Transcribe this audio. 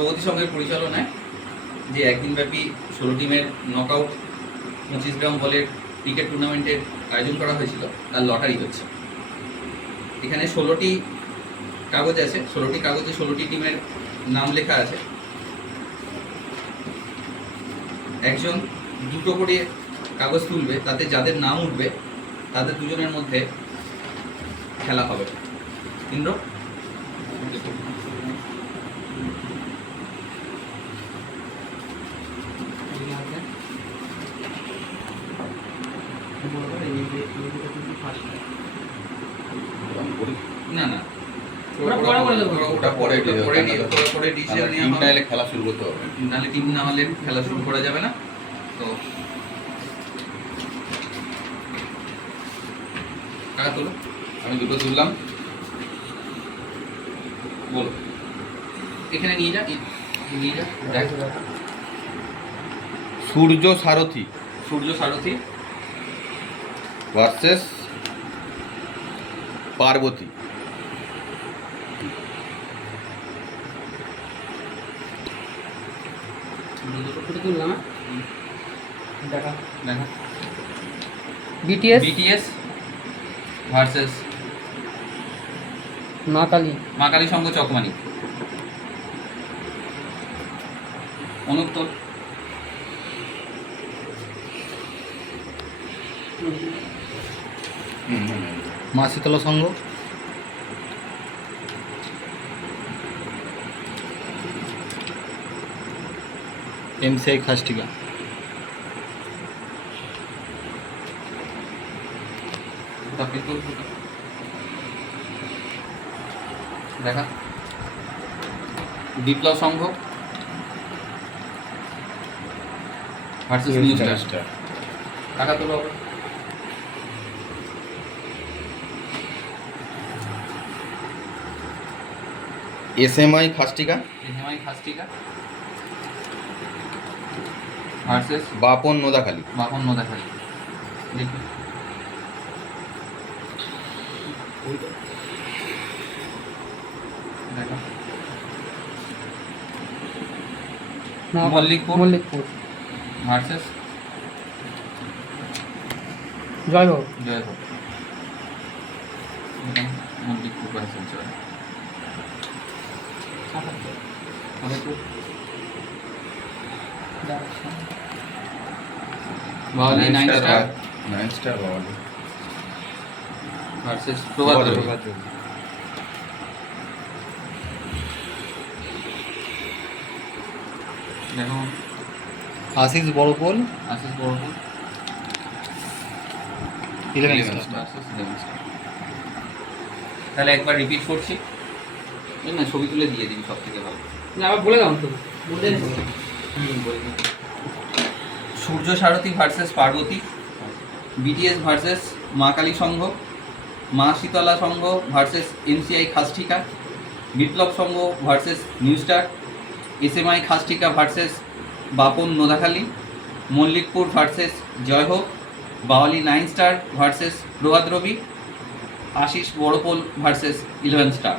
প্রগতি সংঘের পরিচালনায় যে একদিনব্যাপী 16 টিমের নকআউট 25 গ্রাম বলের ক্রিকেট টুর্নামেন্টের আয়োজন করা হয়েছিল, তার লটারি হচ্ছে। এখানে 16টি কাগজ আছে, 16টি কাগজে 16টি টিমের নাম লেখা আছে। একজন দুটো করে কাগজ তুলবে, তাতে যাদের নাম উঠবে তাদের দুজনের মধ্যে খেলা হবে। ইন্দ্র, না না ওটা পরে ডিসিশন নেওয়া হবে। খেলা শুরু করতে হবে, নাহলে টিম না হলে খেলা শুরু করা যাবে না। তো কারা তোলো? আমি দুটো তুললাম। বলো, এখানে নিয়ে যা, দেখ। সূর্য সারথি ভার্সেস পার্বতী। দেখা বিটিএস ভার্সেস মা কালী সংঘ চকমানি। অনুত্তর মা শীতলা সংঘ এমসিআই খাস্টিকা। দেখা বিপ্লব সংঘ ভার্সেস নিউ স্টার। টাকা তোলো হবে। এসএমআই খাস্টিকা ভার্সেস বাপন নোদাখালী। দেখি দেখা মল্লিকপুর ভার্সেস জয়ভোগ। মল্লিকপুর ভার্সেস জয়। Bawali 9 star Bawali versus Prabhat. দেখো আশিস বড়পোল 11 স্টার। তাহলে একবার রিপিট করছি, না ছবি তুলে দিয়ে দিন, সব থেকে ভালো। আবার বলে দাও তো। সূর্য সারথি ভার্সেস পার্বতী, বিটিএস ভার্সেস মা কালী সংঘ, মা শীতলা সংঘ ভার্সেস এমসিআই খাস্টিকা, বিপ্লব সংঘ ভার্সেস নিউ স্টার, এসএমআই খাস্টিকা ভার্সেস বাপন নোদাখালী, মল্লিকপুর ভার্সেস জয়হোক, বাওয়ালি 9 স্টার ভার্সেস প্রভাত রবি, আশিস বড়পোল ভার্সেস 11 স্টার।